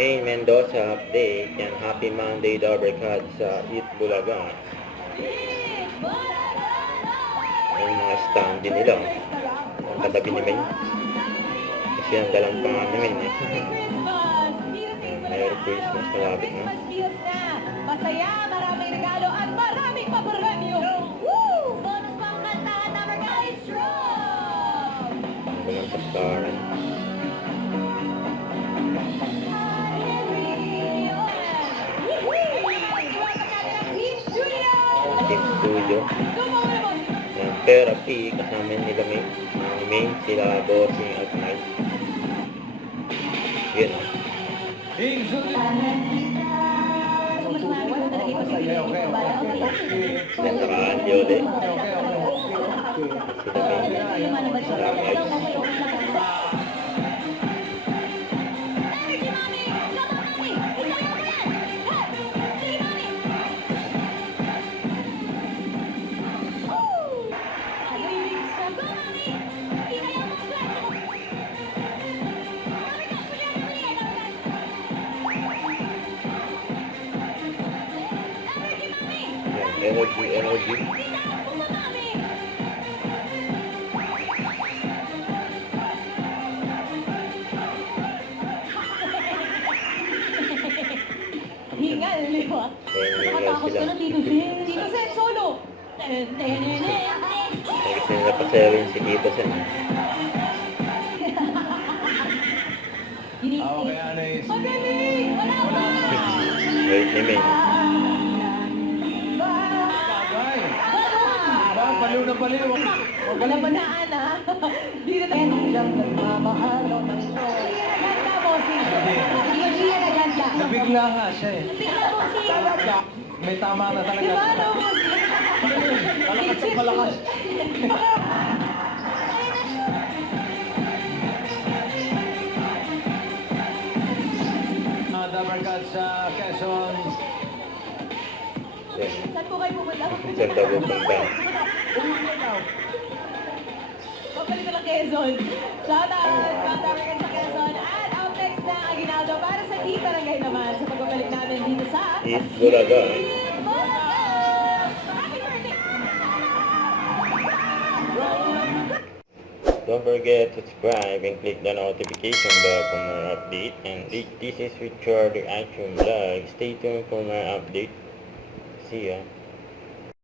May Mendoza update. Yan, happy Monday, Dabber Cats sa Eat Bulaga. Yung mga stand din nila. Ang katabi ni May. Kasi ang dalang pangalan ni May. Merry Christmas, malapit na. Masaya, maraming regalo at maraming papremyo. Woo! Bonus pang kantahan na Mercado Strong! Naman sa staran. Team Studio. Yan, therapy, kasama nila May, sila Bossing at Mike. Yun. Yan, naka-anyo ulit. Sila May. Energy. Hingal, di ba? Nakatakot ka na, Tito Sen. Tito Sen, solo! Kasi napasawin si Tito Sen. Okay, ano is? Magaling! Wala! Wait ni May. Baliw na baliw. Wala ba naan, ha? Di na tayo. Ilang nagmamahal ng Ganda, bossing. Magia na ganda. Nabigla nga siya eh. Bigla, bossing. Talaga. May tama na talaga. Di ba, no, bossing? Malakas ang malakas. Dabber Cats sa Quezon. Saan po kayo pupunta? Saan ka pupunta? Pabalik ka lang Quezon. Shout out! Dabber Cats sa Quezon. At up next na ang Aguinaldo para sa Barangay naman sa pagbabalik namin dito sa Eat Bulaga. Don't forget to subscribe and click the notification bell for more update. And this is Richard, the Action Vlog. Stay tuned for more update. See ya.